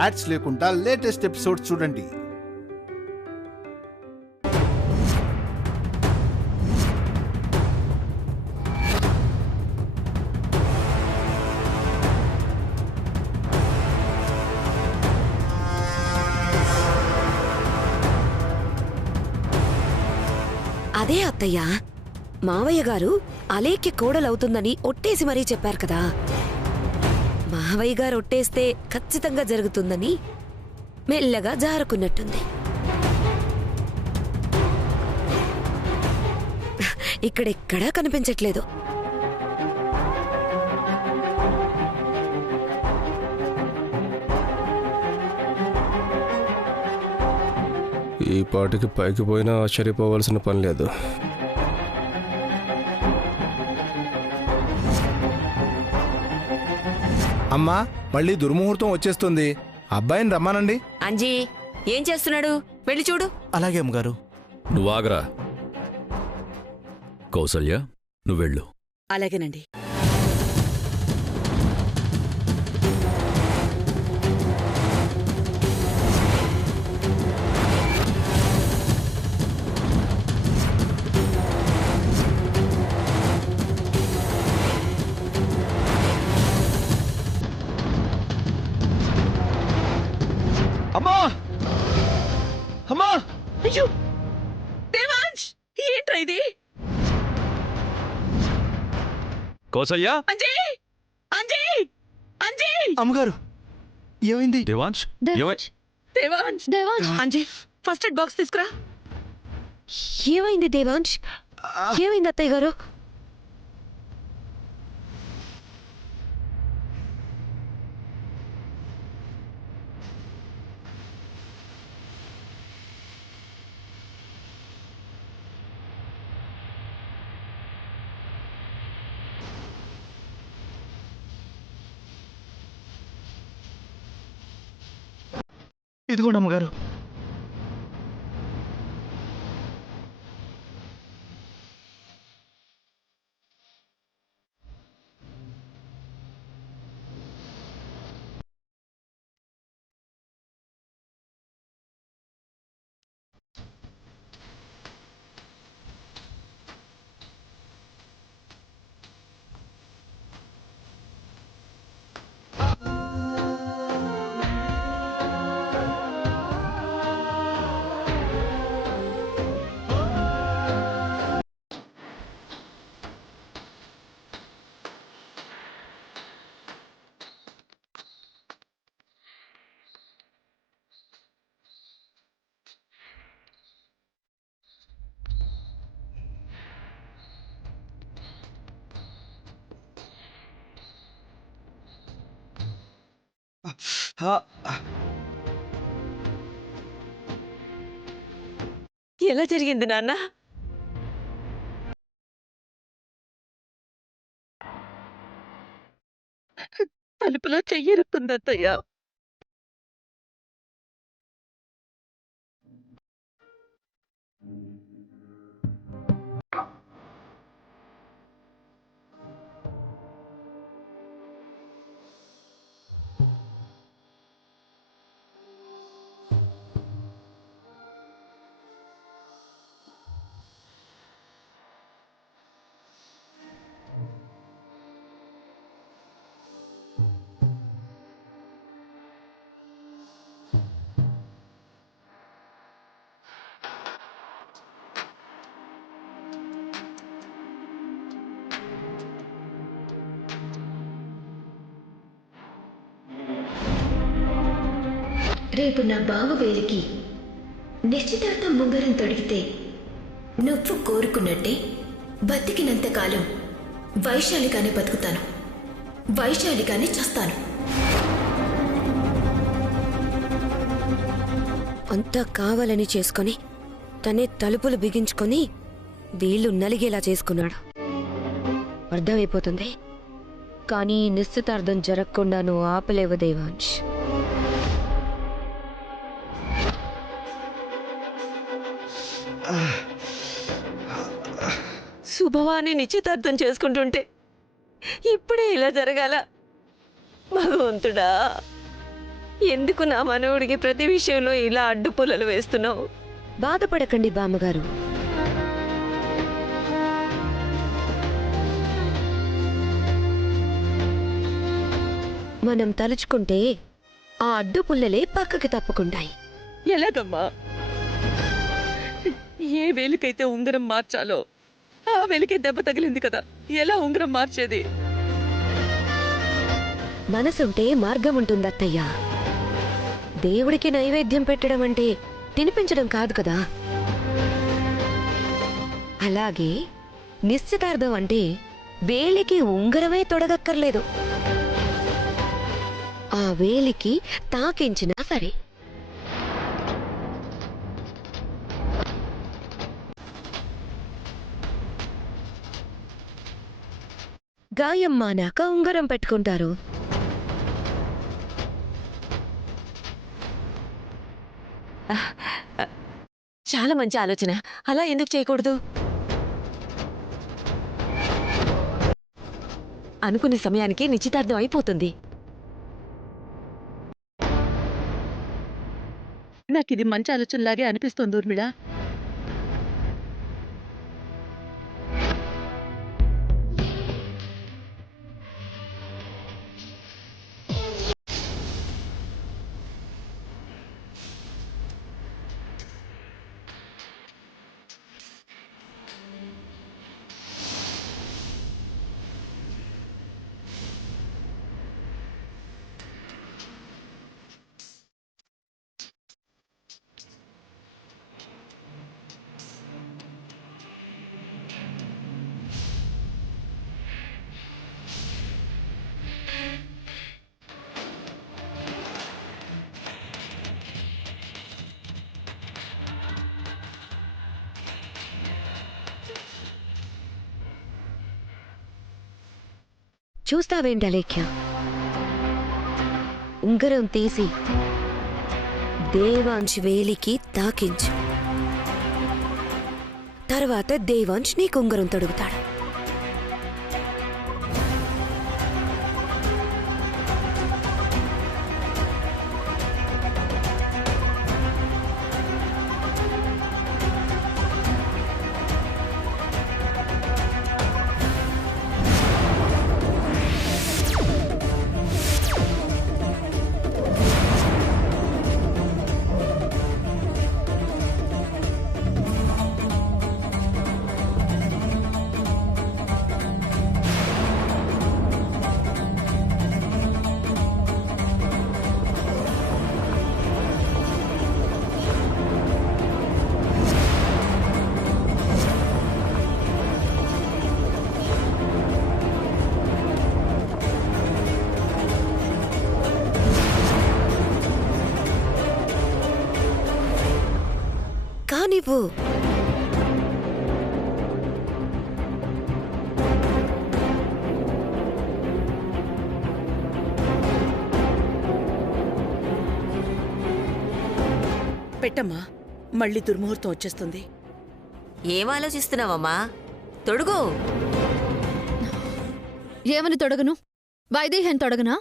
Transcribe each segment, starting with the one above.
Ads లేకుండా latest episodes చూడండి. అదే అత్తయ్య, మావయ్య గారు అలేఖ్య కోడలవుతుందని ఒట్టేసి మరీ చెప్పారు కదా. మావయ్య గారు ఒట్టేస్తే ఖచ్చితంగా జరుగుతుందని మెల్లగా జారుకున్నట్టుంది. ఇక్కడెక్కడా కనిపించట్లేదు. ఈ పాటికి పైకి పోయినా ఆశ్చర్యపోవాల్సిన పని లేదు. అమ్మా, మళ్ళీ దుర్ముహూర్తం వచ్చేస్తుంది. అబ్బాయిని రమ్మానండి. అంజీ, ఏం చేస్తున్నాడు? వెళ్ళి చూడు. అలాగే అమ్మగారు. నువ్వాగరా. కౌసల్య, నువ్వెళ్ళు. అలాగేనండి. అమ్మా అమ్మా, అయ్యో దేవాంశ్, ఏంట్రా ఇది? కౌసల్య, అంజీ, అంజీ, అంజీ. అమ్మగారు, ఏమైంది? Devansh, Devansh, Devansh. Anji, first aid box తీసుకురా. ఏమైంది దేవాంశ్? ఏమైంది అత్తయ్య గారు? ఇదిగోండి అమ్మగారు. ఎలా జరిగింది నాన్న? తలుపులో చెయ్యిరుతుంది అత్తయ్య. రేపు నా బావ వేలికి నిశ్చితార్థం ముంగరం తొడిగితే నువ్వు కోరుకున్నట్టే బతికినంతకాలం వైశాలిగానే బతుకుతాను, వైశాలిగానే చస్తాను. అంతా కావాలని చేసుకొని తనే తలుపులు బిగించుకొని వీళ్ళు నలిగేలా చేసుకున్నాడు. అర్థమైపోతుంది. కానీ నిశ్చితార్థం జరగకుండా నువ్వు ఆపలేవు దేవాంశ్. శుభవాన్ని నిశ్చితార్థం చేసుకుంటుంటే ఇప్పుడే ఇలా జరగాల? భగవంతుడా, ఎందుకు నా మనవుడికి ప్రతి విషయంలో ఇలా అడ్డుపుల్లలు వేస్తున్నావు? బాధపడకండి బామ్మగారు. మనం తలుచుకుంటే ఆ అడ్డు పుల్లలే పక్కకి తప్పుకుంటాయి. ఎలాగమ్మా? ఏ వేలికైతే ఉంగరం మార్చాలో ఆ వేలికే దెబ్బ తగిలింది కదా, ఎలా ఉంగరం మార్చేది? మనసుంటే మార్గం ఉంటుందత్తయ్యా. దేవుడికి నైవేద్యం పెట్టడం అంటే తినిపించడం కాదు కదా. అలాగే నిశ్చితార్థం అంటే వేలికి ఉంగరమే తొడగక్కర్లేదు, ఆ వేలికి తాకించినా సరే. గాయం మానాక ఉంగరం పెట్టుకుంటారు. చాలా మంచి ఆలోచన. అలా ఎందుకు చేయకూడదు? అనుకునే సమయానికి నిశ్చితార్థం అయిపోతుంది. నాకు ఇది మంచి ఆలోచనలాగే అనిపిస్తుంది ఊర్మిళ. చూస్తావేంటి అలేఖ్య? ఉంగరం తీసి దేవాంశ్ వేలికి తాకించు. తర్వాత దేవాంశ్ నీకు ఉంగరం తొడుగుతాడు. కానివ్వు. పెట్టమ్మా, మళ్ళీ దుర్ముహూర్తం వచ్చేస్తుంది. ఏం ఆలోచిస్తున్నావమ్మా? తొడుగు. ఏమని తొడగను? వైదేహ్యం తొడగనా?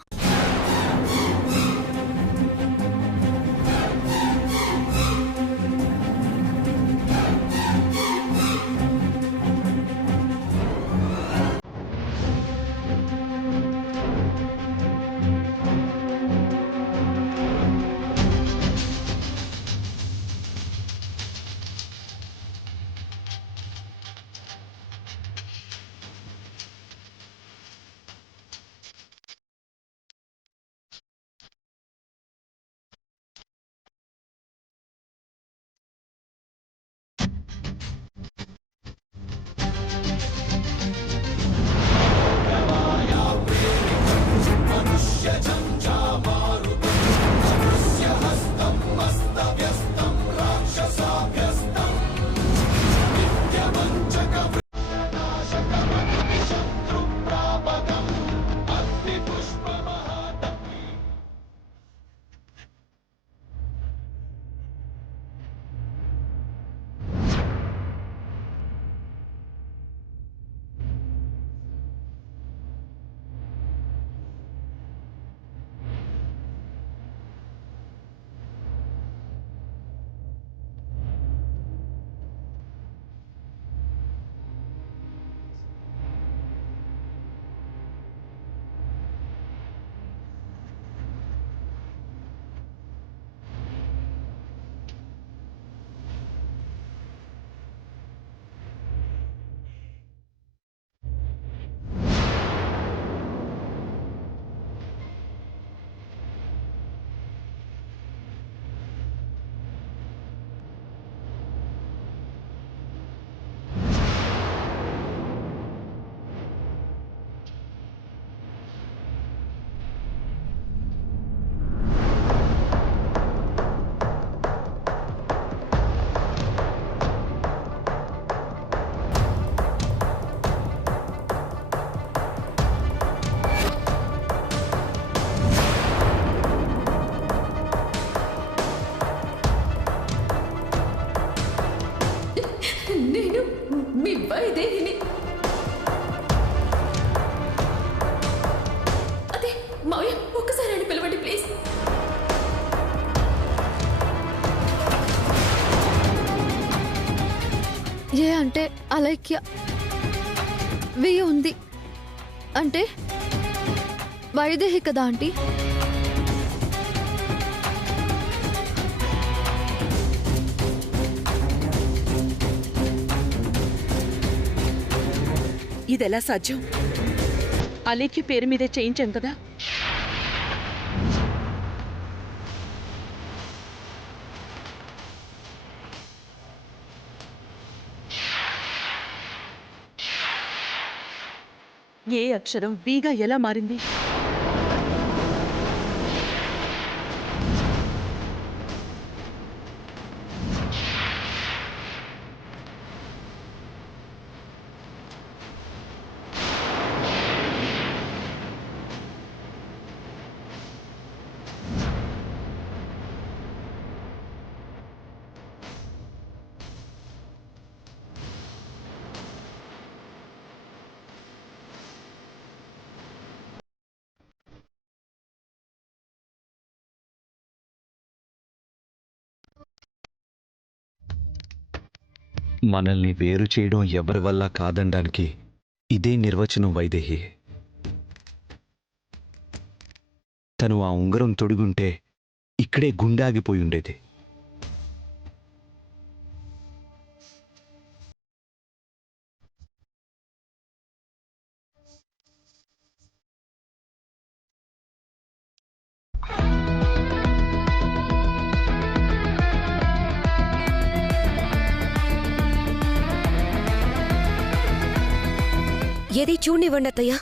అలైక్య 1000 ఉంది అంటే వైదేహి కదా ఆంటీ? ఇదెలా సాధ్యం? అలేఖ్య పేరు మీదే చేయించాం కదా. ఏ అక్షరం వీగా ఎలా మారింది? మనల్ని వేరు చేయడం ఎవరి వల్ల కాదనడానికి ఇదే నిర్వచనం వైదేహి. తను ఆ ఉంగరం తొడుగుంటే ఇక్కడే గుండె ఆగిపోయి ఉండేది. ఏది చూడనివ్వండి అత్తయ్య.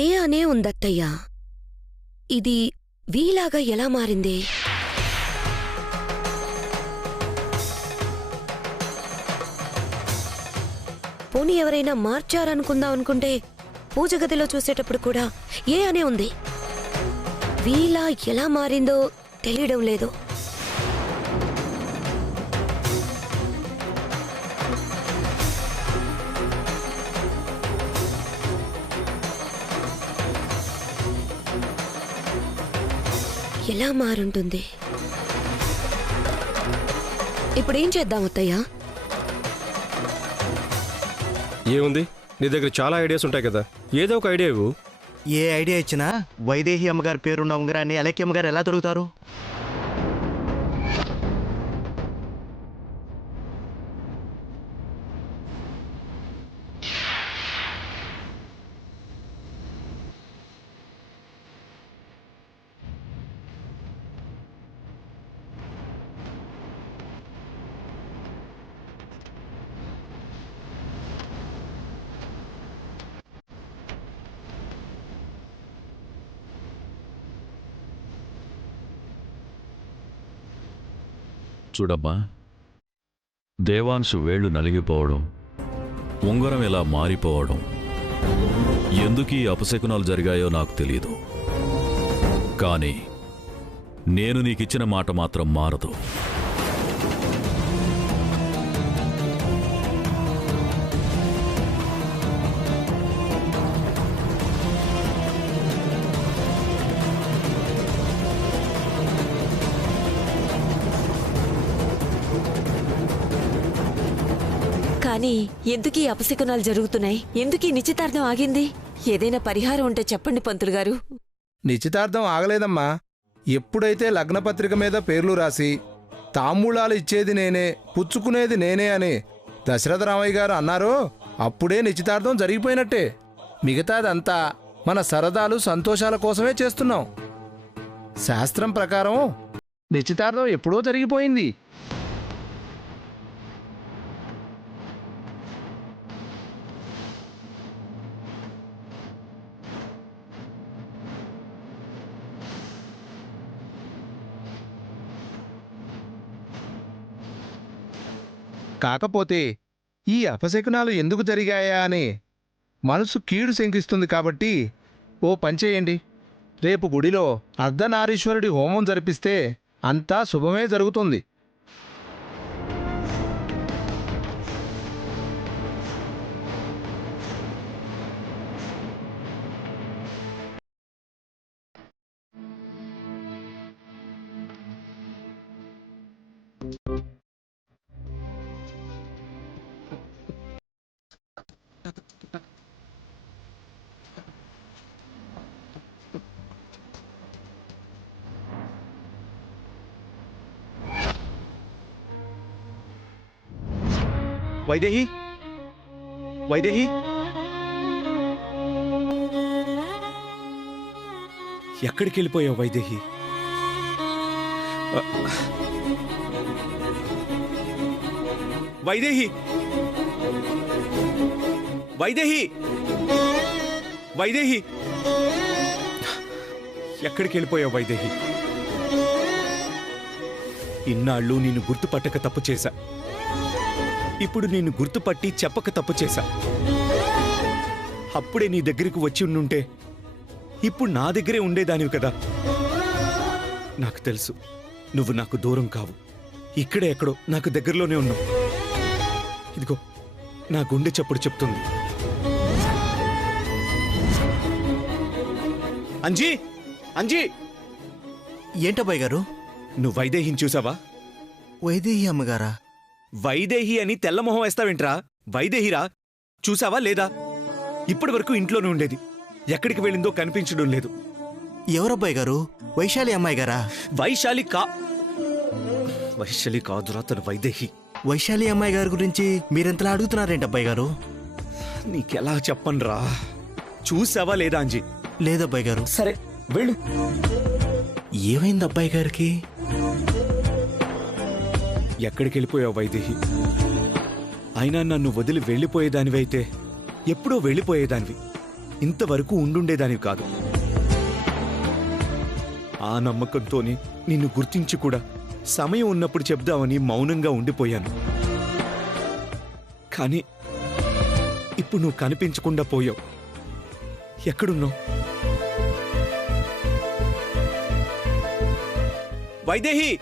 ఏ అనే ఉందత్తయ్య. ఇది వీలాగా ఎలా మారింది? పోనీ ఎవరైనా మార్చారనుకుందాం అనుకుంటే పూజ గదిలో చూసేటప్పుడు కూడా ఏ అనే ఉంది. వీలా ఎలా మారిందో తెలియడం లేదు. ఎలా మారుంటుంది? ఇప్పుడేం చేద్దాం అత్తయ్య? ఏముంది, నీ దగ్గర చాలా ఐడియాస్ ఉంటాయి కదా, ఏదో ఒక ఐడియా ఇవ్వు. ఏ ఐడియా ఇచ్చినా వైదేహి అమ్మగారి పేరున్న ఉంగరాన్ని అలైక్య అమ్మగారు ఎలా దొరుకుతారు? చూడమ్మా, దేవాంశు వేళ్లు నలిగిపోవడం, ఉంగరం ఇలా మారిపోవడం, ఎందుకీ అపశకునాలు జరిగాయో నాకు తెలియదు. కానీ నేను నీకిచ్చిన మాట మాత్రం మారదు. కానీ ఎందుకీ అపశకునాలు జరుగుతున్నాయి? ఎందుకీ నిశ్చితార్థం ఆగింది? ఏదైనా పరిహారం ఉంటే చెప్పండి పంతులు గారు. నిశ్చితార్థం ఆగలేదమ్మా. ఎప్పుడైతే లగ్నపత్రిక మీద పేర్లు రాసి తాంబూలాలు ఇచ్చేది నేనే, పుచ్చుకునేది నేనే అని దశరథ రామయ్య గారు అన్నారో అప్పుడే నిశ్చితార్థం జరిగిపోయినట్టే. మిగతాదంతా మన సరదాలు సంతోషాల కోసమే చేస్తున్నాం. శాస్త్రం ప్రకారం నిశ్చితార్థం ఎప్పుడో జరిగిపోయింది. కాకపోతే ఈ అపశకునాలు ఎందుకు జరిగాయా అని మనసు కీడు శంకిస్తుంది. కాబట్టి ఓ పంచేయండి, రేపు గుడిలో అర్ధనారీశ్వరుడి హోమం జరిపిస్తే అంతా శుభమే జరుగుతుంది. వైదేహి వైదేహి ఎక్కడికి వెళ్ళిపోయావు వైదేహి? వైదేహి వైదేహి వైదేహి ఎక్కడికి వెళ్ళిపోయావు వైదేహి? ఇన్నాళ్ళు నిన్ను గుర్తుపట్టక తప్పు చేశా. ఇప్పుడు నిన్ను గుర్తుపట్టి చెప్పక తప్పు చేశా. అప్పుడే నీ దగ్గరికి వచ్చి ఉండుంటే ఇప్పుడు నా దగ్గరే ఉండేదానివి కదా. నాకు తెలుసు నువ్వు నాకు దూరం కావు. ఇక్కడే ఎక్కడో నాకు దగ్గరలోనే ఉన్నావు. ఇదిగో నా గుండె చప్పుడు చెప్తుంది. అంజీ అంజీ, ఏంటబ్బాయి గారు? నువ్వు వైదేహిని చూసావా? వైదేహి అమ్మగారా? వైదేహి అని తెల్లమొహం వేస్తావేంట్రా? వైదేహిరా, చూసావా లేదా? ఇప్పటి వరకు ఇంట్లోనే ఉండేది. ఎక్కడికి వెళ్ళిందో కనిపించడం లేదు. ఎవరబ్బాయి గారు? వైశాలి అమ్మాయి గారా? వైశాలి కాదురా, తను వైదేహి. వైశాలి అమ్మాయి గారి గురించి మీరెంతలా అడుగుతున్నారేంటబ్బాయి గారు? నీకెలా చెప్పనురా? చూసావా లేదా అంజీ? లేదబ్బాయి గారు. సరే వెళ్ళు. ఏమైంది అబ్బాయి గారికి? ఎక్కడికి వెళ్ళిపోయావు వైదేహి? అయినా నన్ను వదిలి వెళ్ళిపోయేదానివైతే ఎప్పుడో వెళ్ళిపోయేదానివి. ఇంతవరకు ఉండుండేదానివి కాదు. ఆ నమ్మకంతోనే నిన్ను గుర్తించి కూడా సమయం ఉన్నప్పుడు చెప్దామని మౌనంగా ఉండిపోయాను. కానీ ఇప్పుడు నువ్వు కనిపించకుండా పోయావు. ఎక్కడున్నావు వైదేహి?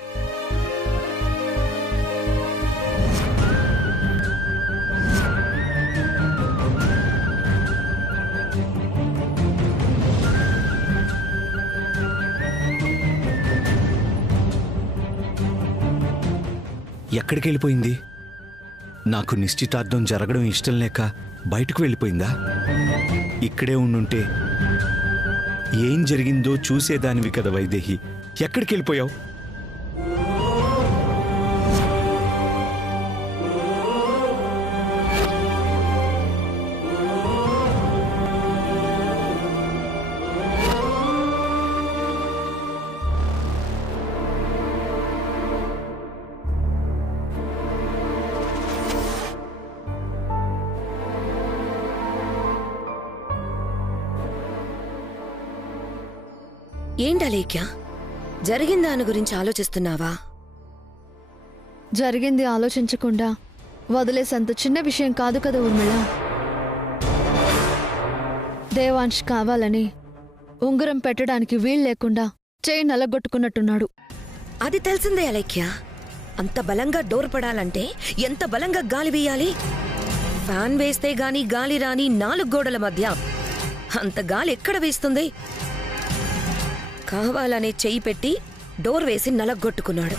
ఎక్కడికి వెళ్ళిపోయింది? నాకు నిశ్చితార్థం జరగడం ఇష్టం లేక బయటకు వెళ్ళిపోయిందా? ఇక్కడే ఉండుంటే ఏం జరిగిందో చూసేదానివి కదా వైదేహి. ఎక్కడికి వెళ్ళిపోయావు? ఏంటలేఖ్య, జరిగిన దాని గురించి ఆలోచిస్తున్నావా? జరిగింది ఆలోచించకుండా వదిలేసంత చిన్న విషయం కాదు కదా ఊర్మిళ. దేవాంశ్ కావాలని ఉంగరం పెట్టడానికి వీలు లేకుండా చేయి నలగొట్టుకున్నట్టున్నాడు. అది తెలిసిందే అలేఖ్య. అంత బలంగా డోర్ పడాలంటే ఎంత బలంగా గాలి వేయాలి? ఫ్యాన్ వేస్తే గాని గాలి రాని 4 గోడల మధ్య అంత గాలి ఎక్కడ వేస్తుంది? కావాలనే చెయ్యి పెట్టి డోర్ వేసి నలగొట్టుకున్నాడు.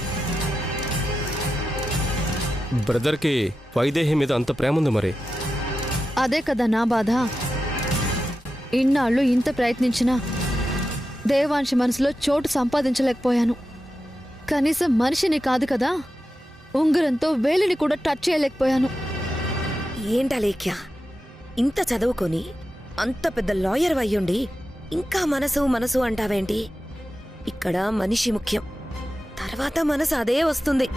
బ్రదర్కి వైదేహి మీద అంత ప్రేమ ఉంది మరి. అదే కదా నా బాధ. ఇన్నాళ్ళు ఇంత ప్రయత్నించినా దేవాంశ్ మనసులో చోటు సంపాదించలేకపోయాను. కనీసం మనిషిని కాదు కదా, ఉంగరంతో వేలిని కూడా టచ్ చేయలేకపోయాను. ఏంటలేఖ్య, ఇంత చదువుకొని అంత పెద్ద లాయర్ అయ్యుండి ఇంకా మనసు మనసు అంటావేంటి? ఇక్కడ మనిషి ముఖ్యం, తర్వాత మనసు అదే వస్తుంది.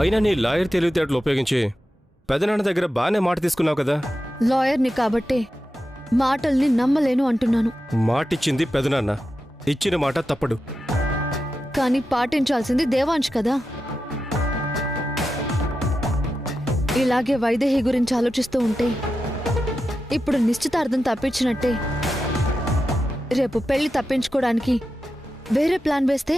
అయినా నీ లాయర్ తెలివితేటలు ఉపయోగించి పెదనాన్న దగ్గర బాగానే మాట తీసుకున్నావు కదా. లాయర్ని కాబట్టే మాటల్ని నమ్మలేను అంటున్నాను. మాటిచ్చింది పెదనాన్న, ఇచ్చిన మాట తప్పడు. కానీ పాటించాల్సింది దేవాంశ్ కదా. ఇలాగే వైదేహి గురించి ఆలోచిస్తూ ఉంటే ఇప్పుడు నిశ్చితార్థం తప్పించినట్టే. రేపు పెళ్లి తప్పించుకోవడానికి వేరే ప్లాన్ వేస్తే